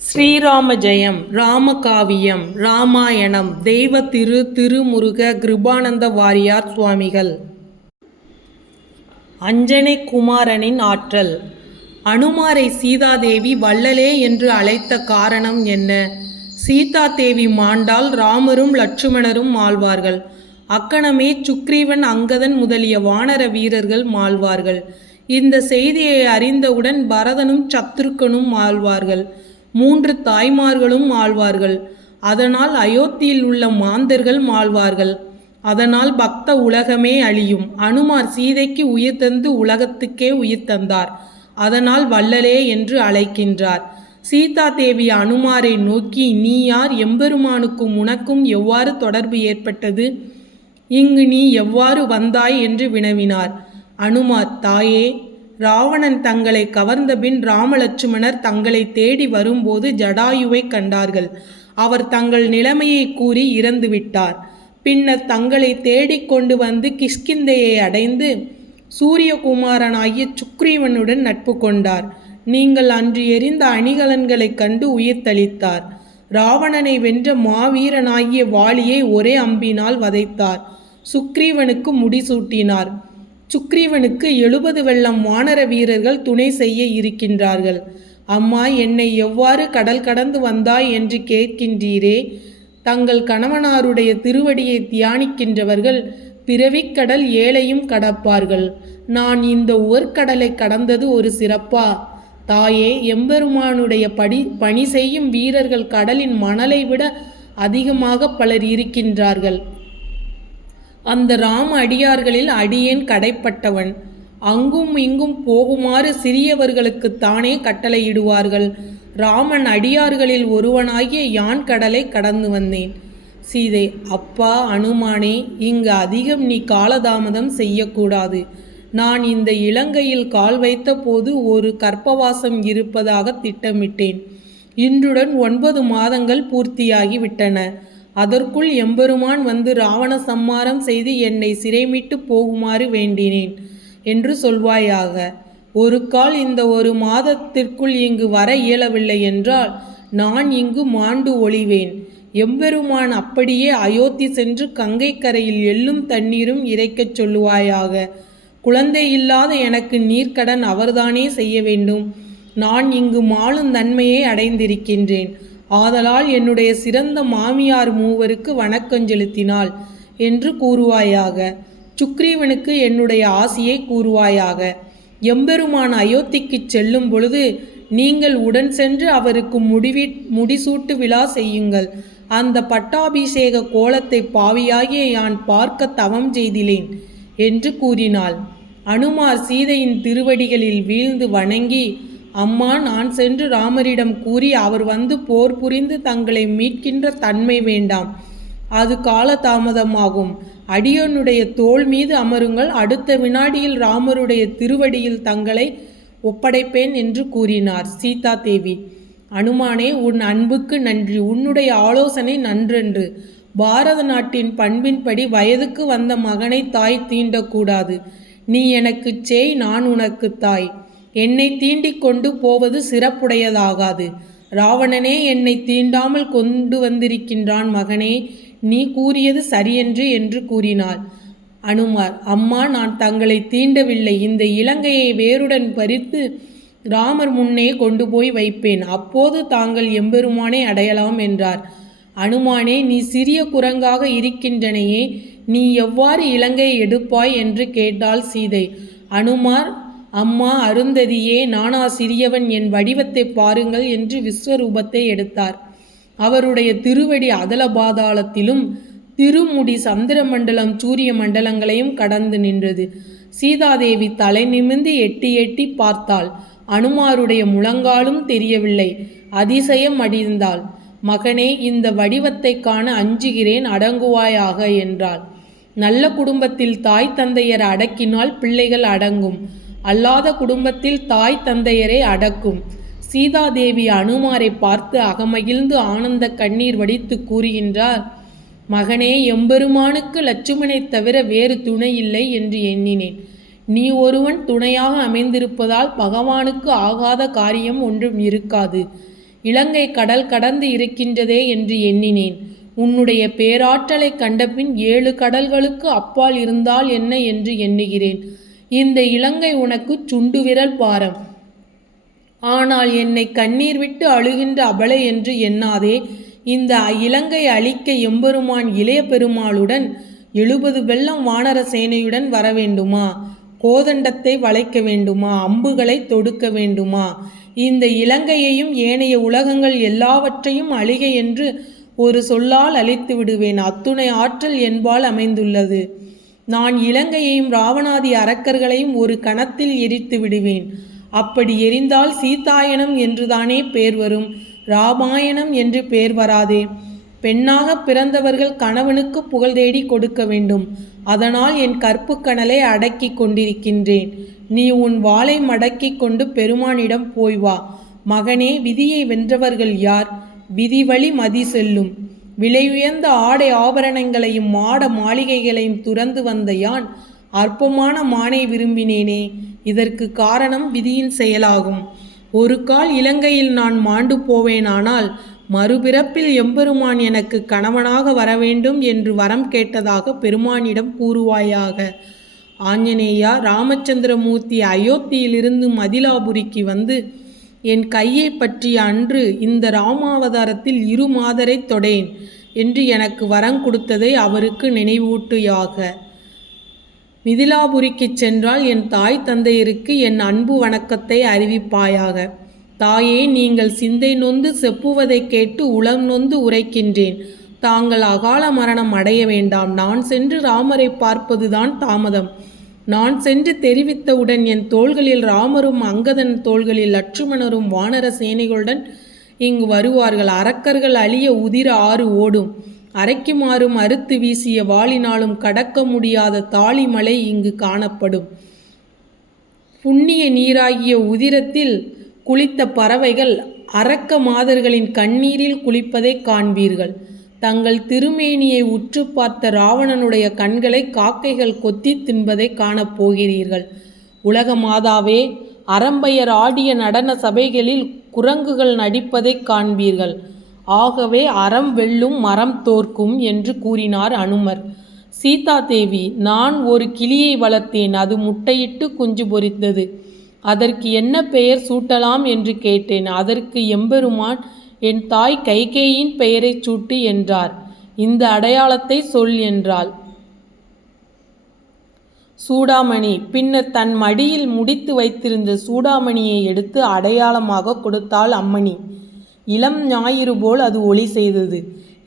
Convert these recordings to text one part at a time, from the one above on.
ஸ்ரீராம ஜெயம், ராமகாவியம், ராமாயணம், தெய்வ திருமுருக கிருபானந்த வாரியார் சுவாமிகள். அஞ்சனை குமாரனின் ஆற்றல். அனுமாரை சீதாதேவி வள்ளலே என்று அழைத்த காரணம் என்ன? சீதாதேவி மாண்டால் ராமரும் லட்சுமணரும் மாழ்வார்கள். அக்கணமே சுக்ரீவன், அங்கதன் முதலிய வானர வீரர்கள் மாழ்வார்கள். இந்த செய்தியை அறிந்தவுடன் பரதனும் சத்ருக்கனும் மாழ்வார்கள். 3 தாய்மார்களும் ஆழ்வார்கள். அதனால் அயோத்தியில் உள்ள மாந்தர்கள் மாழ்வார்கள். அதனால் பக்த உலகமே அழியும். அனுமார் சீதைக்கு உயிர் தந்து உலகத்துக்கே உயிர் தந்தார். அதனால் வள்ளலே என்று அழைக்கின்றார். சீதா தேவி அனுமாரை நோக்கி, நீ யார்? எம்பெருமானுக்கும் உனக்கும் எவ்வாறு தொடர்பு ஏற்பட்டது? இங்கு நீ எவ்வாறு வந்தாய் என்று வினவினார். அனுமார், தாயே, ராவணன் தங்களை கவர்ந்தபின் ராமலட்சுமணர் தங்களை தேடி வரும்போது ஜடாயுவை கண்டார்கள். அவர் தங்கள் நிலைமையை கூறி இறந்துவிட்டார். பின்னர் தங்களை தேடிக்கொண்டு வந்து கிஷ்கிந்தையை அடைந்து சூரியகுமாரனாகிய சுக்ரீவனுடன் நட்பு கொண்டார். நீங்கள் அன்று எரிந்த அணிகலன்களைக் கண்டு உயிர் தளித்தார். ராவணனை வென்ற மாவீரனாகிய வாலியை ஒரே அம்பினால் வதைத்தார். சுக்ரீவனுக்கு முடிசூட்டினார். சுக்ரீவனுக்கு 70 வெள்ளம் வானர வீரர்கள் துணை செய்ய இருக்கின்றார்கள். அம்மா, என்னை எவ்வாறு கடல் கடந்து வந்தாய் என்று கேட்கின்றீரே. தங்கள் கணவனாருடைய திருவடியை தியானிக்கின்றவர்கள் பிறவிக்கடல் ஏழையும் கடப்பார்கள். நான் இந்த உவர்கடலை கடந்தது ஒரு சிறப்பா? தாயே, எம்பெருமானுடைய பணி செய்யும் வீரர்கள் கடலின் மணலை விட அதிகமாக பலர் இருக்கின்றார்கள். அந்த ராம அடியார்களில் அடியேன் கடைப்பட்டவன். அங்கும் இங்கும் போகுமாறு சிறியவர்களுக்கு தானே கட்டளையிடுவார்கள். ராமன் அடியார்களில் ஒருவனாகிய யான் கடலை கடந்து வந்தேன். சீதை, அப்பா அனுமானே, இங்கு அதிகம் நீ காலதாமதம் செய்யக்கூடாது. நான் இந்த இலங்கையில் கால் வைத்த போது ஒரு கற்பவாசம் இருப்பதாக திட்டமிட்டேன். இன்றுடன் 9 மாதங்கள் பூர்த்தியாகி விட்டன. அதற்குள் எம்பெருமான் வந்து ராவண சம்மாரம் செய்து என்னை சிறைமிட்டு போகுமாறு வேண்டினேன் என்று சொல்வாயாக. ஒரு கால் இந்த 1 மாதத்திற்குள் இங்கு வர இயலவில்லை என்றால் நான் இங்கு மாண்டு ஒளிவேன். எம்பெருமான் அப்படியே அயோத்தி சென்று கங்கை கரையில் எள்ளும் தண்ணீரும் இறைக்கச் சொல்லுவாயாக. குழந்தை இல்லாத எனக்கு நீர்க்கடன் அவர்தானே செய்ய வேண்டும். நான் இங்கு மாளும் தன்மையை அடைந்திருக்கின்றேன். ஆதலால் என்னுடைய சிறந்த மாமியார் 3 வணக்கஞ்செலுத்தினாள் என்று கூறுவாயாக. சுக்ரீவனுக்கு என்னுடைய ஆசியை கூறுவாயாக. எம்பெருமான் அயோத்திக்கு செல்லும் பொழுது நீங்கள் உடன் சென்று அவருக்கு முடிசூட்டு விழா செய்யுங்கள். அந்த பட்டாபிஷேக கோலத்தை பாவியாகிய யான் பார்க்க தவம் செய்திலேன் என்று கூறினாள். அனுமார் சீதையின் திருவடிகளில் வீழ்ந்து வணங்கி, அம்மா, நான் சென்று ராமரிடம் கூறி அவர் வந்து போர் புரிந்து தங்களை மீட்கின்ற தன்மை வேண்டாம். அது காலதாமதமாகும். அடியனுடைய தோள் மீது அமருங்கள். அடுத்த வினாடியில் ராமருடைய திருவடியில் தங்களை ஒப்படைப்பேன் என்று கூறினார் சீதா தேவி. அனுமானே, உன் அன்புக்கு நன்றி. உன்னுடைய ஆலோசனை நன்றன்று. பாரத நாட்டின் பண்பின்படி வயதுக்கு வந்த மகனை தாய் தீண்டக்கூடாது. நீ எனக்கு சேய், நான் உனக்கு தாய். என்னை தீண்டிக் கொண்டு போவது சிறப்புடையதாகாது. ராவணனே என்னை தீண்டாமல் கொண்டு வந்திருக்கின்றான். மகனே, நீ கூறியது சரியென்று என்று கூறினாள். அனுமார், அம்மா, நான் தங்களை தீண்டவில்லை. இந்த இலங்கையை வேருடன் பறித்து ராமர் முன்னே கொண்டு போய் வைப்பேன். அப்போது தாங்கள் எம்பெருமானை அடையலாம் என்றார். அனுமானே, நீ சிறிய குரங்காக இருக்கின்றனையே, நீ எவ்வாறு இலங்கையை எடுப்பாய் என்று கேட்டாள் சீதை. அனுமார், அம்மா அருந்ததியே, நானா சிறியவன், என் வடிவத்தை பாருங்கள் என்று விஸ்வரூபத்தை எடுத்தார். அவருடைய திருவடி அதல பாதாளத்திலும் திருமுடி சந்திரமண்டலம் சூரிய மண்டலங்களையும் கடந்து நின்றது. சீதாதேவி தலை நிமிர்ந்து எட்டி எட்டி பார்த்தாள். அனுமாருடைய முழங்காலும் தெரியவில்லை. அதிசயம் அடைந்தாள். மகனே, இந்த வடிவத்தை காண அஞ்சுகிறேன், அடங்குவாயாக என்றாள். நல்ல குடும்பத்தில் தாய் தந்தையர் அடக்கினால் பிள்ளைகள் அடங்கும். அல்லாத குடும்பத்தில் தாய் தந்தையரை அடக்கும். சீதாதேவி அனுமாரை பார்த்து அகமகிழ்ந்து ஆனந்த கண்ணீர் வடித்து கூறுகின்றார். மகனே, எம்பெருமானுக்கு லட்சுமணனைத் தவிர வேறு துணை இல்லை என்று எண்ணினேன். நீ ஒருவன் துணையாக அமைந்திருப்பதால் பகவானுக்கு ஆகாத காரியம் ஒன்றும் இருக்காது. இலங்கை கடல் கடந்து இருக்கின்றதே என்று எண்ணினேன். உன்னுடைய பேராற்றலை கண்டபின் 7 கடல்களுக்கு அப்பால் இருந்தால் என்ன என்று எண்ணுகிறேன். இந்த இலங்கை உனக்கு சுண்டு விரல் பாரம். ஆனால் என்னை கண்ணீர் விட்டு அழுகின்ற அபலை என்று எண்ணாதே. இந்த இலங்கை அழிக்க எம்பெருமான் இளைய பெருமாளுடன் 70 வெள்ளம் வானர சேனையுடன் வரவேண்டுமா? கோதண்டத்தை வளைக்க வேண்டுமா? அம்புகளை தொடுக்க வேண்டுமா? இந்த இலங்கையையும் ஏனைய உலகங்கள் எல்லாவற்றையும் அழிக என்று ஒரு சொல்லால் அழித்து விடுவேன். அத்துணை ஆற்றல் என்பால் அமைந்துள்ளது. நான் இலங்கையையும் ராவணாதி அரக்கர்களையும் ஒரு கணத்தில் எரித்து விடுவேன். அப்படி எரிந்தால் சீதாயனம் என்றுதானே பேர் வரும், ராமாயணம் என்று பேர் வராதே. பெண்ணாக பிறந்தவர்கள் கணவனுக்கு புகழ் தேடி கொடுக்க வேண்டும். அதனால் என் கற்பு கணலை அடக்கி கொண்டிருக்கின்றேன். நீ உன் வாளை மடக்கி கொண்டு பெருமானிடம் போய் வா. மகனே, விதியை வென்றவர்கள் யார்? விதி வழி மதி செல்லும். விலையுயர்ந்த ஆடை ஆபரணங்களையும் மாட மாளிகைகளையும் துறந்து வந்த யான் அற்பமான மானை விரும்பினேனே. இதற்கு காரணம் விதியின் செயலாகும். ஒரு கால் இலங்கையில் நான் மாண்டு போவேனானால் மறுபிறப்பில் எம்பெருமான் எனக்கு கணவனாக வரவேண்டும் என்று வரம் கேட்டதாக பெருமானிடம் கூறுவாயாக. ஆஞ்சநேயா, ராமச்சந்திரமூர்த்தி அயோத்தியிலிருந்து மதிலாபுரிக்கு வந்து என் கையை பற்றிய அன்று இந்த ராமாவதாரத்தில் 2 மாதரை தொடேன் என்று எனக்கு வரம் கொடுத்ததை அவருக்கு நினைவூட்டுயாக. மிதிலாபுரிக்கு சென்றால் என் தாய் தந்தையருக்கு என் அன்பு வணக்கத்தை அறிவிப்பாயாக. தாயே, நீங்கள் சிந்தை நொந்து செப்புவதை கேட்டு உளம் நொந்து உரைக்கின்றேன். தாங்கள் அகால மரணம் அடைய வேண்டாம். நான் சென்று ராமரை பார்ப்பதுதான் தாமதம். நான் சென்று தெரிவித்தவுடன் என் தோள்களில் ராமரும் அங்கதன் தோள்களில் லட்சுமணரும் வானர சேனைகளுடன் இங்கு வருவார்கள். அரக்கர்கள் அழிய உதிர ஆறு ஓடும். அரைக்குமாறும் அறுத்து வீசிய வாளினாலும் கடக்க முடியாத தாளிமலை இங்கு காணப்படும். புண்ணிய நீராகிய உதிரத்தில் குளித்த பறவைகள் அரக்க மாதர்களின் கண்ணீரில் குளிப்பதை காண்பீர்கள். தங்கள் திருமேனியை உற்று பார்த்த ராவணனுடைய கண்களை காக்கைகள் கொத்தி தின்பதை காணப்போகிறீர்கள். உலக மாதாவே, அரம்பையர் ஆடிய நடன சபைகளில் குரங்குகள் நடிப்பதை காண்பீர்கள். ஆகவே அறம் வெல்லும் மரம் தோற்கும் என்று கூறினார் அனுமர். சீதா தேவி, நான் ஒரு கிளியை வளர்த்தேன். அது முட்டையிட்டு குஞ்சு பொரித்தது. அதற்கு என்ன பெயர் சூட்டலாம் என்று கேட்டேன். அதற்கு எம்பெருமான், என் தாய் கைகேயின் பெயரை சூட்டு என்றார். இந்த அடையாளத்தை சொல் என்றாள். சூடாமணி. பின்னர் தன் மடியில் முடித்து வைத்திருந்த சூடாமணியை எடுத்து அடையாளமாக கொடுத்தாள் அம்மணி. இளம் ஞாயிறு போல் அது ஒளி செய்தது.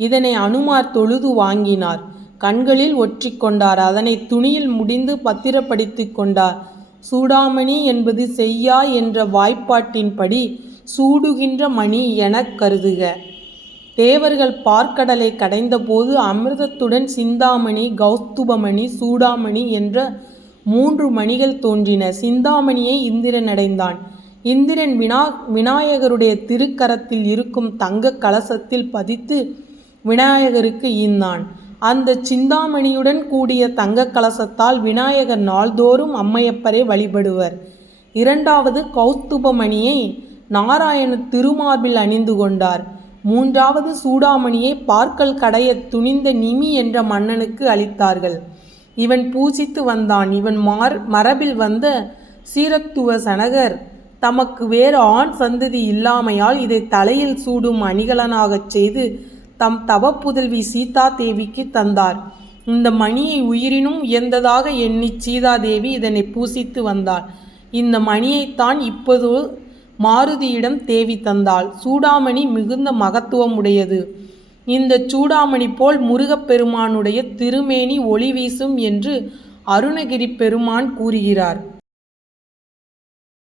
இதனை அனுமார் தொழுது வாங்கினார். கண்களில் ஒற்றிக்கொண்டார். அதனை துணியில் முடிந்து பத்திரப்படுத்தி கொண்டார். சூடாமணி என்பது செய்யா என்ற வாய்ப்பாட்டின்படி சூடுகின்ற மணி எனக் கருதுக. தேவர்கள் பார்க்கடலை கடைந்தபோது அமிர்தத்துடன் சிந்தாமணி, கௌஸ்துபமணி, சூடாமணி என்ற 3 மணிகள் தோன்றின. சிந்தாமணியை இந்திரன் அடைந்தான். இந்திரன் விநாயகருடைய திருக்கரத்தில் இருக்கும் தங்க கலசத்தில் பதித்து விநாயகருக்கு ஈந்தான். அந்த சிந்தாமணியுடன் கூடிய தங்க கலசத்தால் விநாயகர் நாள்தோறும் அம்மையப்பரை வழிபடுவர். 2வது கௌஸ்துபமணியை நாராயண திருமார்பில் அணிந்து கொண்டார். 3வது சூடாமணியை பார்க்கல் கடைய துணிந்த நிமி என்ற மன்னனுக்கு அளித்தார்கள். இவன் பூஜித்து வந்தான். இவன் மரபில் வந்த சீரத்துவ சனகர் தமக்கு வேறு ஆண் சந்ததி இல்லாமையால் இதை தலையில் சூடும் அணிகலனாகச் செய்து தம் தவப்புதல்வி சீதா தேவிக்கு தந்தார். இந்த மணியை உயிரினும் உயர்ந்ததாக எண்ணி சீதாதேவி இதனை பூசித்து வந்தாள். இந்த மணியைத்தான் இப்போது மாருதியிடம் தேவி தந்தாள். சூடாமணி மிகுந்த மகத்துவம் உடையது. இந்த சூடாமணி போல் முருகப்பெருமானுடைய திருமேனி ஒளி வீசும் என்று அருணகிரி பெருமான் கூறுகிறார்.